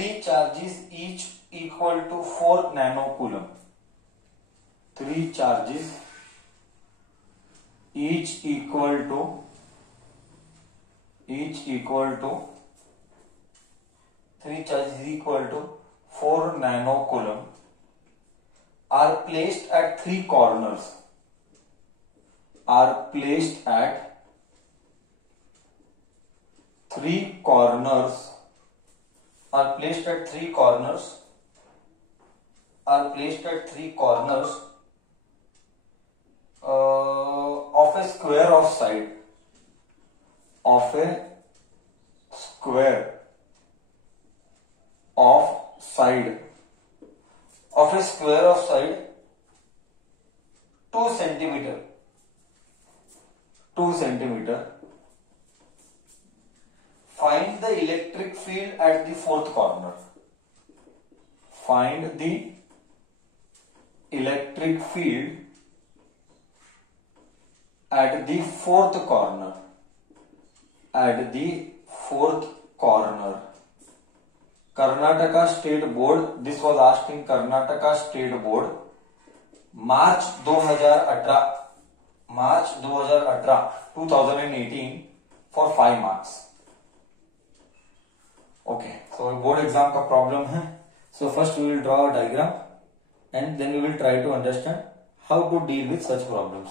3 charges each equal to 4 nanocoulomb. 3 charges each equal to 3 charges equal to 4 nanocoulomb are placed at 3 corners. Are placed at 3 corners. Are placed at 3 corners. Are placed at 3 corners of a square of side. Of a square of side. Of a square of side 2 centimeter. 2 centimeter. Find the electric field at the fourth corner. Find the electric field at the fourth corner. At the fourth corner. Karnataka State Board. This was asked in Karnataka State Board. March 2018. March 2018 for 5 marks. Okay, so board exam का problem है. So first we will draw a diagram and then we will try to understand how to deal with such problems.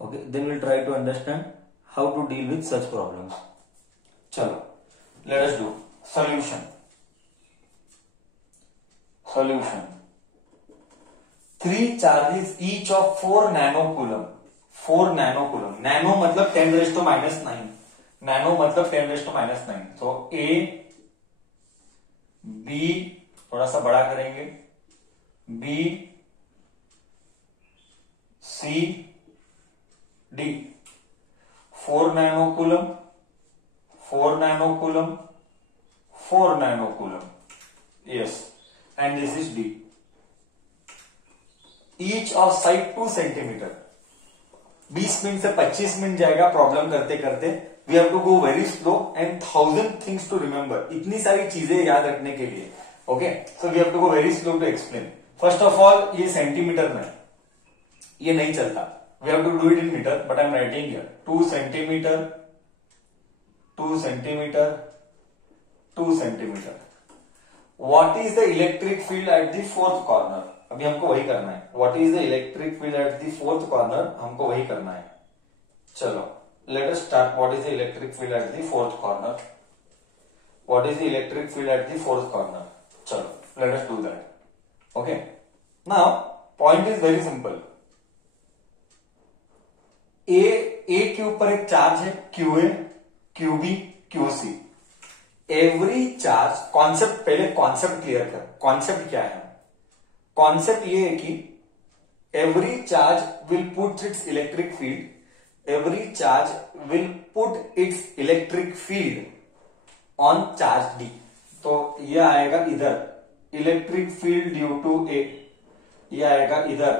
Okay, then we will try to understand how to deal with such problems. चलो, let us do solution. Solution. 3 charges each of 4 nanocoulomb. 4 nanocoulomb. Nano मतलब 10⁻⁹. Nano मतलब 10⁻⁹. तो A B थोड़ा सा बड़ा करेंगे, B C D 4 nanocoulomb, 4 nanocoulomb, 4 nanocoulomb. Yes, and this is D. Each of side 2 centimeter. 20 minute से 25 minute जाएगा problem करते करते. We have to go very slow and 1000 things to remember. इतनी सारी चीजें याद रखने के लिए. Okay, so we have to go very slow to explain. First of all, ये सेंटीमीटर में, ये नहीं चलता. We have to do it in meter, but I am writing here 2 centimeter, 2 centimeter, 2 centimeter. What is the electric field at the fourth corner? अभी हमको वही करना है. What is the electric field at the fourth corner? हमको वही करना है. चलो, let us start. What is the electric field at the fourth corner? What is the electric field at the fourth corner? चलो, let us do that. Okay. Now, point is very simple. A के ऊपर एक charge है QA, QB, QC. Every charge, concept पहले concept clear कर. Concept क्या है? Concept ये है कि every charge will put it's electric field. Every charge will put its electric field on charge D. तो ये आएगा इधर electric field due to A. ये आएगा इधर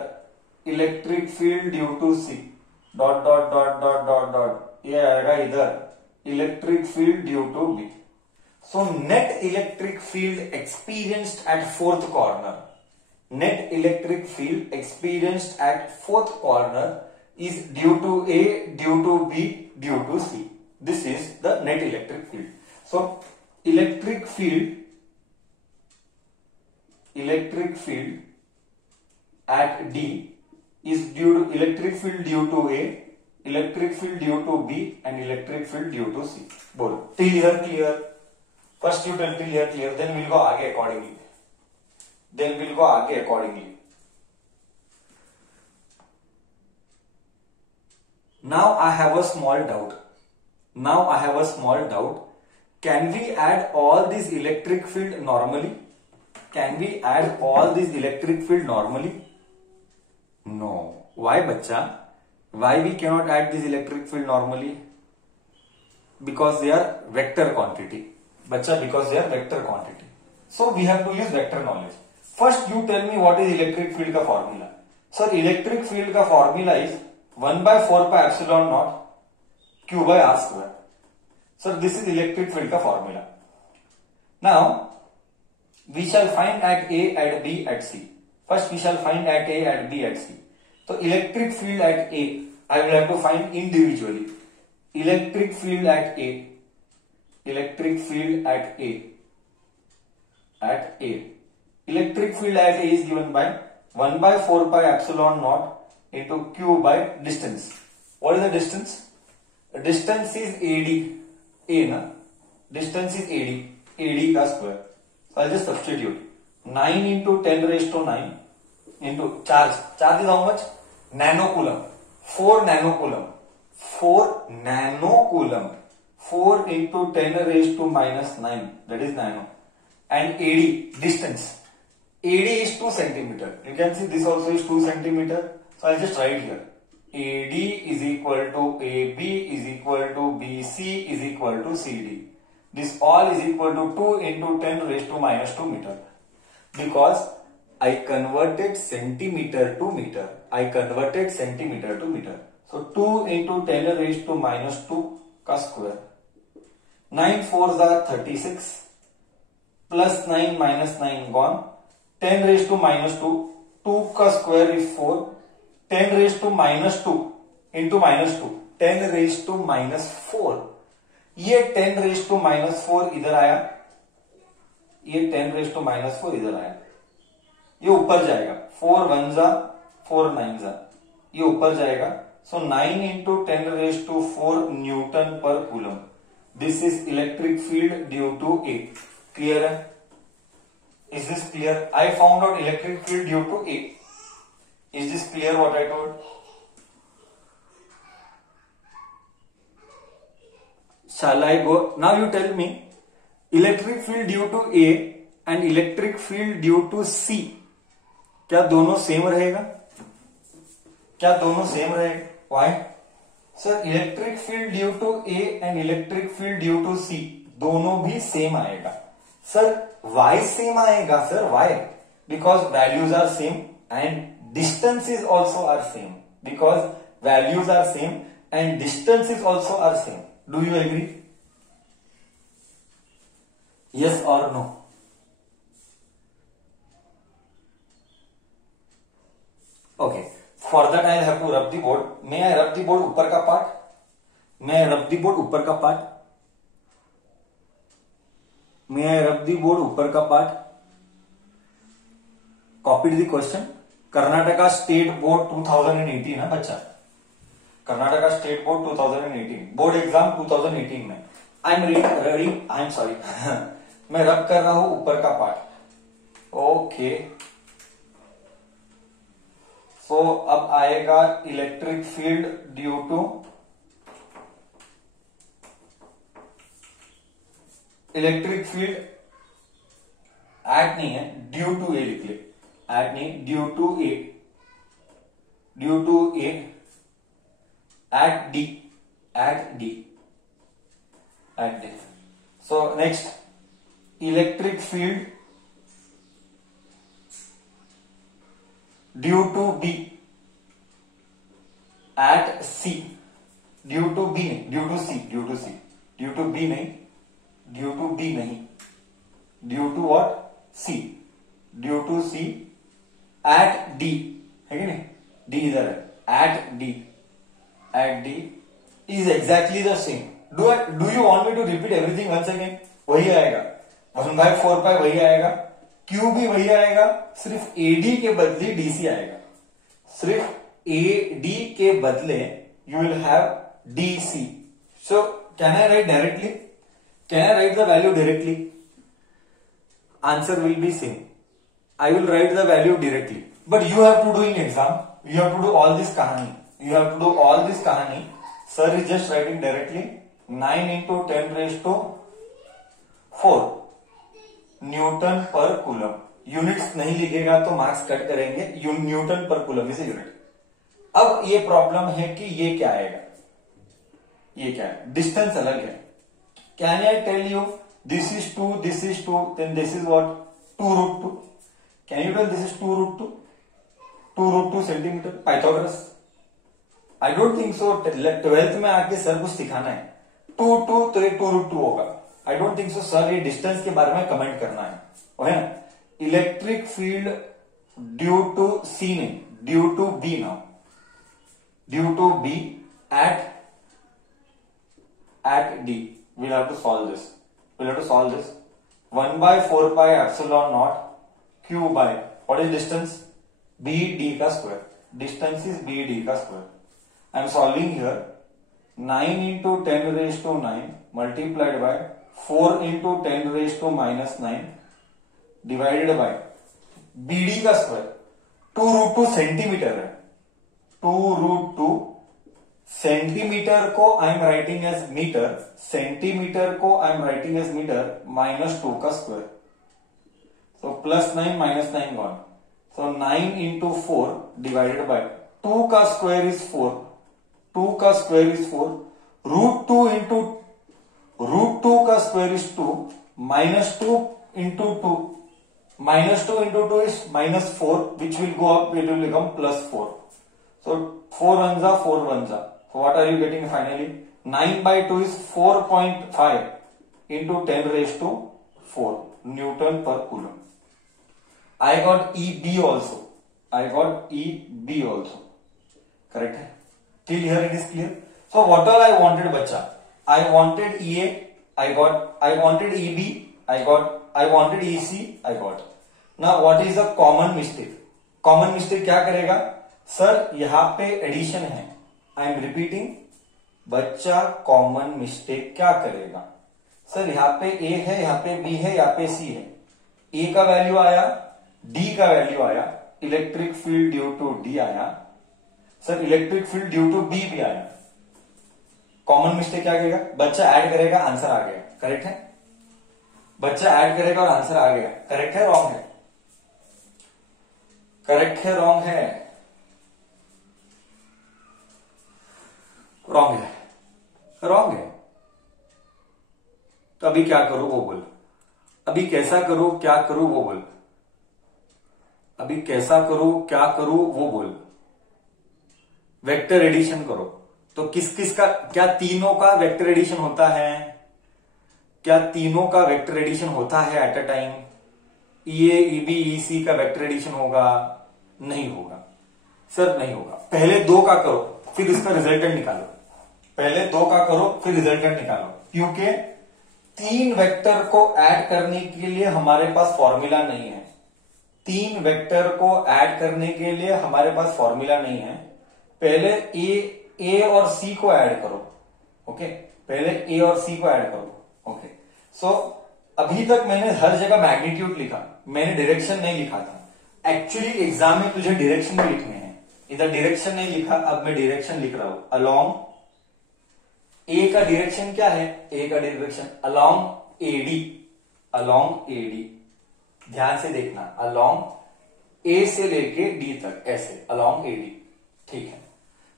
electric field due to C. Dot dot dot dot dot dot. ये आएगा इधर electric field due to B. So net electric field experienced at fourth corner. Net electric field experienced at fourth corner is due to A, due to B, due to C. This is the net electric field. So electric field at D is due to electric field due to A, electric field due to B, and electric field due to C. बोलो. Till here clear? First you tell till here clear, then we'll go आगे accordingly. Now I have a small doubt. Can we add all this electric field normally? No. Why, bachcha? Why we cannot add this electric field normally? Because they are vector quantity. Bachcha, because they are vector quantity. So we have to use vector knowledge. First you tell me what is electric field का formula. Sir, electric field का formula is 1/4πε0 Q by R square. So this is electric field का formula. Now we shall find at A, at B, at C. First we shall find at A, at B, at C. So electric field at A, I will have to find individually. Electric field at A, electric field at A, at A. Electric field at A is given by 1 by 4 pi epsilon naught into Q by distance. What is the distance? The distance is AD. A na? Distance is AD. AD ka square. So I'll just substitute. 9 into 10 raised to 9 into charge. Charge is how much? Nanocoulomb. 4 nanocoulomb. 4 nanocoulomb. 4 into 10 raised to minus 9. That is nano. And AD, distance. AD is 2 centimeter. You can see this also is 2 centimeter. So I'll just write here. AD is equal to AB is equal to BC is equal to CD. This all is equal to 2 into 10 raised to minus 2 meter. Because I converted centimeter to meter. I converted centimeter to meter. So 2 into 10 raised to minus 2 ka square. 9 4s are 36. Plus 9 minus 9 gone. 10 raised to minus 2. 2 ka square is 4. 10 raised to minus 2 into minus 2. 10 raised to minus 4. ये 10 raised to minus 4 इधर आया. ये 10 raised to minus 4 इधर आया. ये ऊपर जाएगा. 4 1 जा 4 9 जा. ये ऊपर जाएगा. So 9 into 10 raised to 4 Newton per coulomb. This is electric field due to A. Clear है? Is this clear? I found out electric field due to A. Is this clear what I told? Shall I go? Now you tell me, electric field due to A and electric field due to C, क्या दोनों same रहेगा? क्या दोनों same रहेगा? Why? Sir, electric field due to A and electric field due to C दोनों भी same आएगा. Sir, why same आएगा? Sir, why? Because values are same and distances also are same. Because values are same and distances also are same. Do you agree? Yes or no? Okay. For that I have to rub the board. May I rub the board ऊपर का part? May I rub the board ऊपर का part? May I rub the board ऊपर का part? Copied the question. Karnataka state board 2018 है बच्चा. Karnataka state board 2018 board exam 2018 में. I am sorry मैं रब कर रहा हूं ऊपर का पार्ट. ओके. सो अब आएगा electric field due to electric field at नहीं है, ड्यू टू ए लिख ले. एट नहीं, due to A at D at D. So next electric field due to B at C. Due to B नहीं, due to C, due to C, due to B नहीं, due to B नहीं, due to what? C. Due to C at D है कि नहीं? D इधर है. Eight D is exactly the same. Do you want me to repeat everything once again? वही आएगा. 1/4 पाई वही आएगा. क्यू भी वही आएगा. सिर्फ एडी के बदले डीसी आएगा. सिर्फ एडी के बदले you will have DC. So can I right directly? Can I right the value directly? Answer will be same. I will write the value directly. But you have to do in exam. You have to do all this kahani. You have to do all this kahani. Sir is just writing directly. 9 into 10 raised to 4 Newton per coulomb. Units नहीं लिखेगा तो marks cut करेंगे. Newton पर coulomb is unit. अब ये problem है कि ये क्या आएगा? ये क्या है? डिस्टेंस अलग है. Can I tell you? This is 2, this is 2, then this is what? 2 root 2. Can you tell this is 2 root 2? 2 root 2 centimeter. Pythagoras. I don't think so. 12th में आके सर कुछ सिखाना है. 2 2 तो 2 root 2 होगा. I don't think so sir ये distance के बारे में कमेंट करना है ना। Electric field due to C नहीं, due to B now, due to B at D. We'll have to solve this. 1 by 4 pi epsilon naught q by, what is distance? BD का square. Distance is BD का square. I am solving here. 9 into 10 raised to 9 multiplied by 4 into 10 raised to minus 9 divided by BD का square. 2 root 2 centimetre है, 2 root 2 centimetre को I am writing as metre, centimetre को I am writing as metre, -2 का square, so +9 -9 gone, so 9 into 4 divided by 2 का square is 4, 2 का square is 4, √2 into √2 का square is 2, -2 into 2, -2 into 2 is -4 which will go up, it will become +4, so 4 ones are 4 ones are. So what are you getting finally? 9 by 2 is 4.5 into 10 raised to 4 Newton per coulomb. I got EB also. Correct है? Till here it is clear. So what all I wanted बच्चा? I wanted EA, I wanted EB, I wanted EC, I got. Now what is the common mistake? Common mistake क्या करेगा? Sir यहां पे addition है, I am repeating, बच्चा common mistake क्या करेगा? Sir यहां पे ए है, यहां पे बी है, यहां पे सी है, ए का वैल्यू आया, डी का वैल्यू आया, electric field due to D आया, sir electric field due to B भी आया। कॉमन मिस्टेक क्या करेगा? बच्चा ऐड करेगा, आंसर आ गया, करेक्ट है? बच्चा ऐड करेगा और आंसर आ गया, करेक्ट है रॉन्ग है? करेक्ट है रॉन्ग है? रॉन्ग है, रॉन्ग है। तो अभी क्या करूं वो बोल, अभी कैसा करूं क्या करूं वो बोल, अभी कैसा करूं क्या करूं वो बोल। वेक्टर एडिशन करो, तो किस किस का, क्या तीनों का वेक्टर एडिशन होता है? क्या तीनों का वेक्टर एडिशन होता है at a time? EA EB EC का वेक्टर एडिशन होगा? नहीं होगा सर, नहीं होगा। पहले 2 का करो फिर इसका रिजल्टेंट निकालो, पहले 2 का करो फिर रिजल्टेंट निकालो, क्योंकि 3 वेक्टर को ऐड करने के लिए हमारे पास फॉर्मूला नहीं है, 3 वेक्टर को ऐड करने के लिए हमारे पास फॉर्मूला नहीं है। पहले ए और सी को ऐड करो, ओके, पहले ए और सी को ऐड करो, ओके। सो अभी तक मैंने हर जगह मैग्नीट्यूड लिखा, मैंने डायरेक्शन नहीं लिखा था। एक्चुअली एग्जाम में तुझे डायरेक्शन भी लिखने हैं, इधर डायरेक्शन नहीं लिखा, अब मैं डायरेक्शन लिख रहा हूं। अलोंग ए का डायरेक्शन क्या है? ए का direction along AD, along AD, ध्यान से देखना, अलोंग ए से लेके डी तक, ऐसे अलोंग एडी, ठीक है।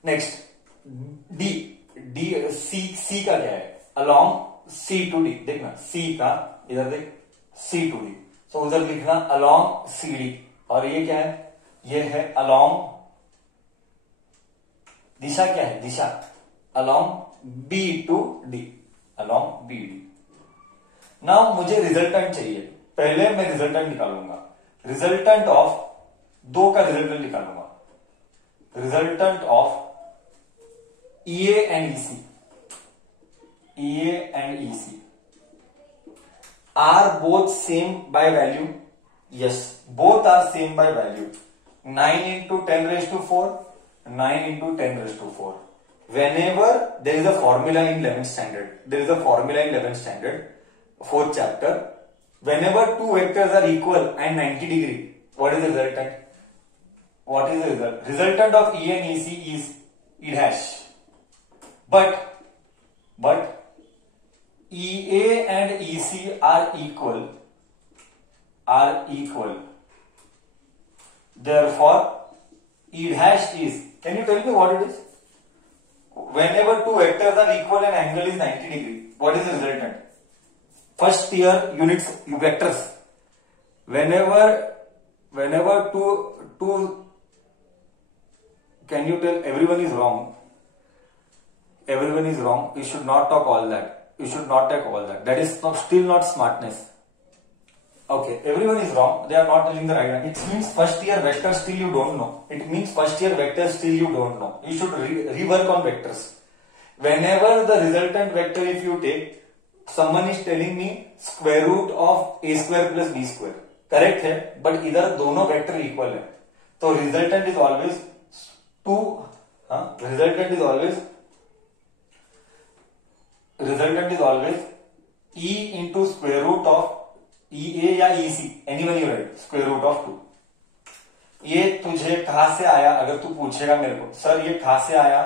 नेक्स्ट डी, सी का क्या है? अलोंग सी टू डी, देखना सी का, इधर देख, सी टू डी, सो उधर लिखना अलोंग सी डी। और ये क्या है? ये है अलोंग, दिशा क्या है? दिशा along B to D, along B D. Now मुझे रिजल्टेंट चाहिए, पहले मैं रिजल्टेंट निकालूंगा, रिजल्टेंट ऑफ 2 का रिजल्टेंट निकालूंगा, resultant of EA and EC, EA and EC are both same by value? Yes, both are same by value. 9 into 10 raised to 4, 9 into 10 raised to 4. Whenever there is a formula in 11th standard, there is a formula in 11th standard, 4th chapter, whenever 2 vectors are equal and 90 degree, what is the resultant? What is the result? Resultant of E and EC is E dash. But EA and EC are equal. Therefore, E dash is, can you tell me what it is? Whenever 2 vectors are equal and angle is 90 degree, what is the resultant? First year units, vectors. Whenever two, can you tell? Everyone is wrong. You should not talk all that. You should not take all that. That is still not smartness. Okay, everyone is wrong. They are not telling the right answer. It means first year vector still you don't know. It means first year vector still you don't know. You should rework on vectors. Whenever the resultant vector, if you take, someone is telling me square root of a square plus b square. Correct है, but इधर दोनों vector equal है, तो resultant is always two, resultant is always E into square root of E A या E C, anyone you write, square root of 2. ये तुझे कहां से आया, अगर तू पूछेगा मेरे को सर ये कहां से आया,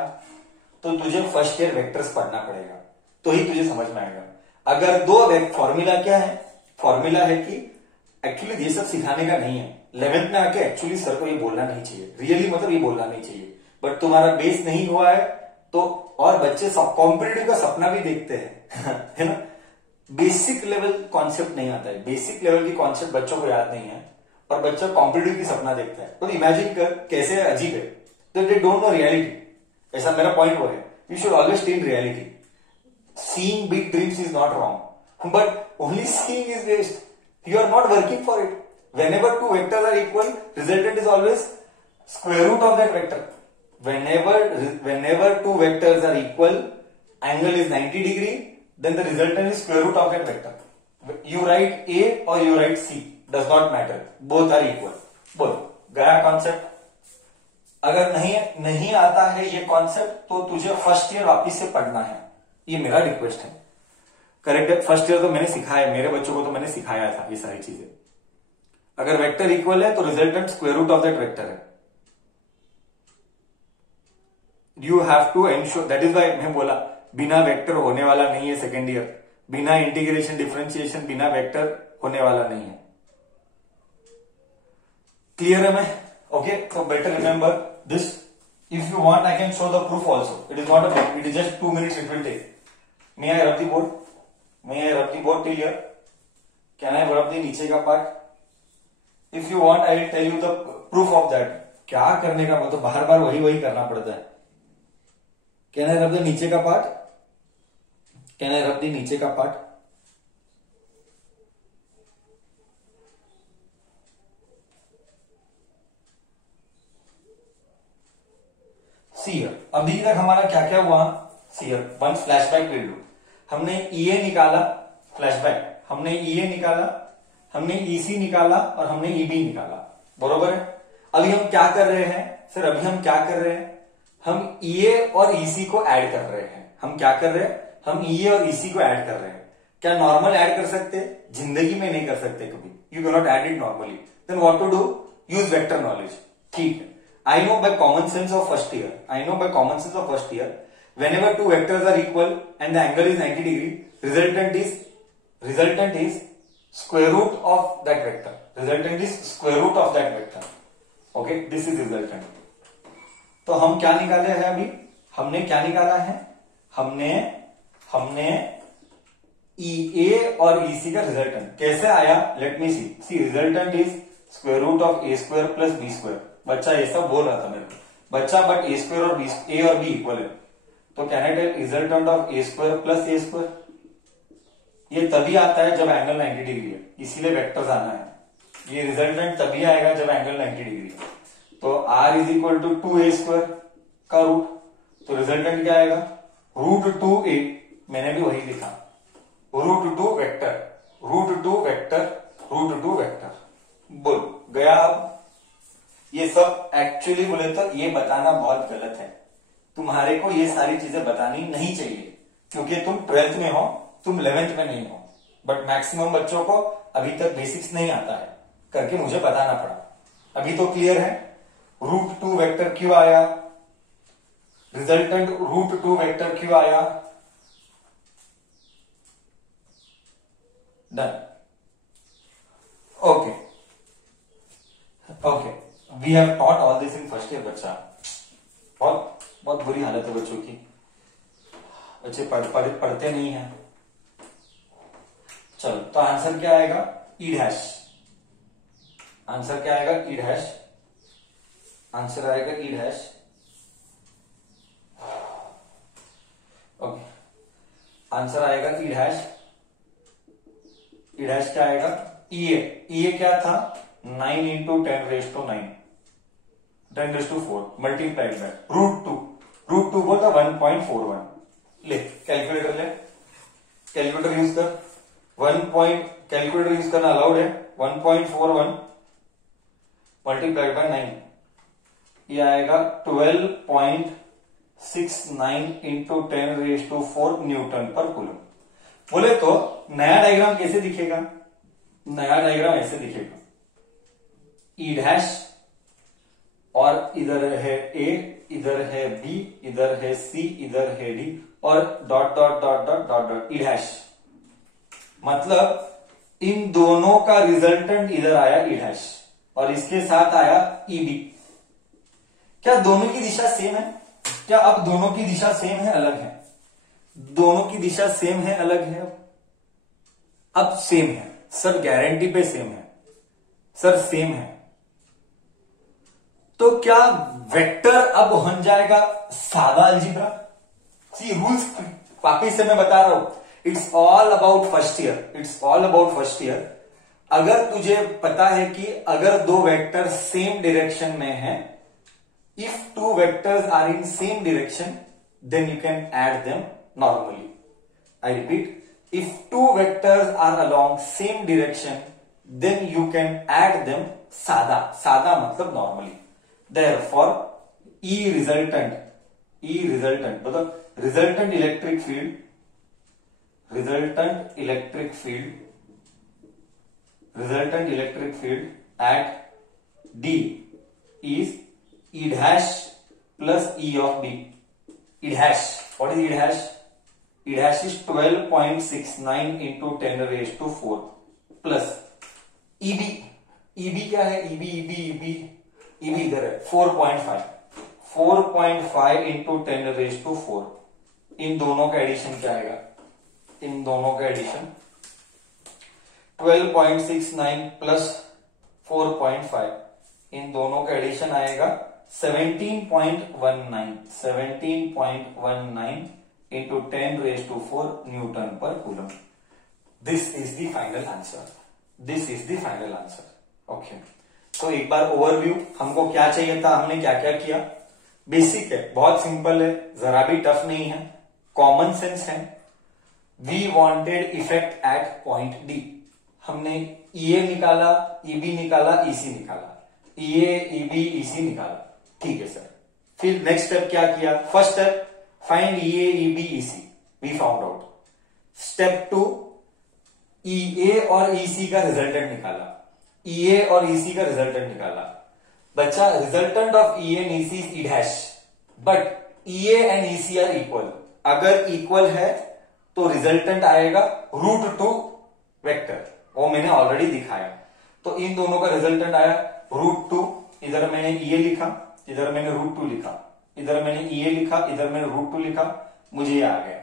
तो तुझे फर्स्ट ईयर वेक्टर्स पढ़ना पड़ेगा, तो ही तुझे समझ में आएगा. अगर दो फॉर्मूला क्या है, फॉर्मूला है कि एक्चुअली ये सब सिखाने का नहीं है. 11th में आके एक्चुअली सर को ये बोलना नहीं चाहिए, रियली मतलब ये बोलना नहीं चाहिए, बट तुम्हारा बेस नहीं हुआ है तो, और बच्चे सब कॉम्पिटिटिव का सपना भी देखते हैं है ना. बेसिक लेवल कॉन्सेप्ट नहीं आता है, बेसिक लेवल की कॉन्सेप्ट बच्चों को याद नहीं है, और बच्चा कॉम्पिटिटिव की सपना देखता है. तो इमेजिन कर कैसे अजीब है, तो दे डोंट नो रियलिटी. ऐसा मेरा पॉइंट वो है, you should always stay in reality. Seeing big dreams is not wrong, but only seeing is waste. You are not working for it. Whenever two vectors are equal, resultant is always square root of that vector. Whenever two vectors are equal, angle is 90 degree, then the resultant is square root of that vector. You write A or you write C, does not matter. Both are equal. बोलो, गया concept. अगर नहीं आता है ये concept, तो तुझे first year वापिस से पढ़ना है, ये मेरा रिक्वेस्ट है. करेक्ट है, फर्स्ट ईयर तो मैंने सिखाया, मेरे बच्चों को तो मैंने सिखाया था ये सारी चीजें. अगर वेक्टर इक्वल है तो resultant square root of that vector है. You have to ensure, that is why मैं बोला बिना वेक्टर होने वाला नहीं है सेकेंड ईयर, बिना इंटीग्रेशन डिफरेंशिएशन बिना वेक्टर होने वाला नहीं है. क्लियर है मैं? ओके, तो better remember this. If you want I can show the proof also. It is not a it is just 2 minutes it will take. May I rub the board? May I rub the board till here? Can I rub the नीचे का part? If you want, I will tell you the proof of that. क्या करने का मतलब बार बार वही करना पड़ता है. Can I rub the नीचे का part? Can I rub the नीचे का पार्ट? See here. अभी तक हमारा क्या क्या हुआ? See here. One flashback will do. हमने EA निकाला, फ्लैशबैक, हमने EA निकाला, हमने EC निकाला और हमने EB निकाला, बरोबर है. अभी हम क्या कर रहे हैं सर, अभी हम क्या कर रहे हैं, हम EA और EC को ऐड कर रहे हैं. हम क्या कर रहे हैं, हम EA और EC को ऐड कर रहे हैं. क्या नॉर्मल ऐड कर सकते? जिंदगी में नहीं कर सकते कभी. You can not add it normally. Then what to do? Use vector knowledge. ठीक है, I know by common sense of first year, I know by common sense of first year, whenever two vectors are equal and the angle is 90 degree, resultant is square root of that vector. Resultant is square root of that vector. Okay, this is resultant. तो हम क्या निकाले हैं अभी, हमने क्या निकाला है, हमने EA और EC का रिजल्टेंट कैसे आया, let me see. C resultant is square root of A square plus B square. बच्चा ये सब बोल रहा था मेरे को, बच्चा बट ए स्क्वायर और ए और बी इक्वल है, तो can I tell resultant of A square plus A square. ये तभी आता है जब एंगल 90 डिग्री है, इसीलिए वेक्टर्स आना है. ये रिजल्टेंट तभी आएगा जब एंगल 90 डिग्री है. तो R is equal to 2a square का रूट, तो रिजल्टेंट क्या आएगा, रूट 2a. मैंने भी वही लिखा, root 2 vector, root 2 vector, root 2 vector. बोल गया. अब ये सब एक्चुअली बोले तो ये बताना बहुत गलत है. तुम्हारे को ये सारी चीजें बतानी नहीं चाहिए, क्योंकि तुम 12th में हो, तुम 11th में नहीं हो. बट मैक्सिमम बच्चों को अभी तक बेसिक्स नहीं आता है, करके मुझे बताना पड़ा. अभी तो क्लियर है. रूट 2 वेक्टर क्यों आया, रिजल्टेंट रूट 2 वेक्टर क्यों आया. Done. Okay okay, we have taught all this in first year. बच्चा बहुत बुरी हालत है बच्चों की, बच्चे पढ़ते नहीं हैं. चलो, तो आंसर क्या आएगा, ई डैश. आंसर क्या आएगा, ई डैश. आंसर आएगा ई डैश. ओके, आंसर आएगा ई डैश क्या आएगा ई ए क्या था 9 इंटू 10⁻⁴ मल्टीप्लाइड बाय √2 बोलता 1.41 ले कैलकुलेटर यूज कर कैलकुलेटर यूज करना अलाउड है 1.41 मल्टीप्लाइड बाय 9 ये आएगा 12.69 इंटू 10⁻⁴ न्यूटन पर कूलम। बोले तो नया डायग्राम कैसे दिखेगा? नया डायग्राम ऐसे दिखेगा ई डैश और इधर है ए, इधर है बी, इधर है सी, इधर है डी और dot dot dot dot dot dot E dash. मतलब इन दोनों का रिजल्टेंट इधर आया ई डैश और इसके साथ आया ई बी। क्या दोनों की दिशा सेम है? क्या अब दोनों की दिशा सेम है अलग है? दोनों की दिशा सेम है अलग है? अब सेम है सर, गारंटी पे सेम है सर, सेम है। तो क्या वेक्टर अब बन जाएगा सादा अलजेब्रा? सी रूल्स वापिस से मैं बता रहा हूं, it's all about first year. अगर तुझे पता है कि अगर दो वेक्टर सेम डायरेक्शन में है, if two vectors are in same direction, then you can add them normally. I repeat, if two vectors are along same direction, then you can add them सादा मतलब normally. Therefore, E resultant मतलब resultant electric field at D is E dash plus E of B. E dash. What is E dash? E dash is 12.69 into 10⁻⁴ plus EB. EB क्या है? EB इधर है 4.5 into 10⁻⁴। इन दोनों का addition क्या आएगा? इन दोनों का एडिशन 12.69 प्लस 4.5, इन दोनों का एडिशन आएगा 17.19 into 10⁻⁴ न्यूटन पर coulomb. This is the final answer. Okay, तो एक बार ओवरव्यू, हमको क्या चाहिए था, हमने क्या क्या किया। बेसिक है, बहुत सिंपल है, जरा भी टफ नहीं है, कॉमन सेंस है। We wanted effect at point D. हमने ईए निकाला, ईबी निकाला, ईसी निकाला, ईए ईबी ईसी निकाला। ठीक है सर। फिर नेक्स्ट स्टेप क्या किया? First step find EA EB EC, we found out. Step 2 EA और ईसी का रिजल्टेंट निकाला, ईए और ईसी का रिजल्टेंट निकाला। बच्चा resultant of EA and EC is E dash, but EA and EC are equal. अगर इक्वल है तो रिजल्टेंट आएगा √2 वेक्टर, वो मैंने ऑलरेडी दिखाया। तो इन दोनों का रिजल्टेंट आया √2। इधर मैंने ईए लिखा, इधर मैंने √2 लिखा, इधर मैंने ईए लिखा, इधर मैंने √2 लिखा, मुझे ये आ गया।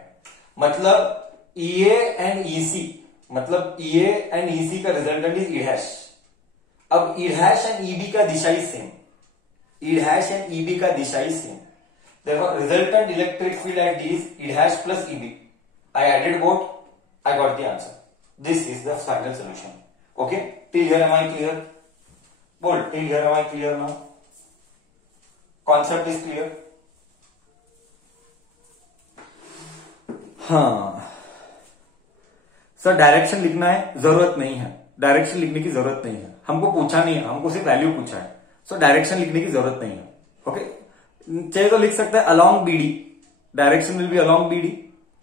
मतलब ईए एंड ईसी का रिजल्टेंट इज ई डैश। अब ई डैश एंड ईबी का दिशा ही same, Therefore, resultant electric field at D is E dash plus EB. I added both, I got the answer. This is the final solution. Okay, till here am I clear? Bold, till here am I clear now? Concept is clear? हाँ sir, direction लिखना है, जरूरत नहीं है, direction लिखने की जरूरत नहीं है, हमको पूछा नहीं है, हमको सिर्फ वैल्यू पूछा है। सो डायरेक्शन लिखने की जरूरत नहीं है। ओके, चाहिए तो लिख सकते हैं along BD, direction will be along BD.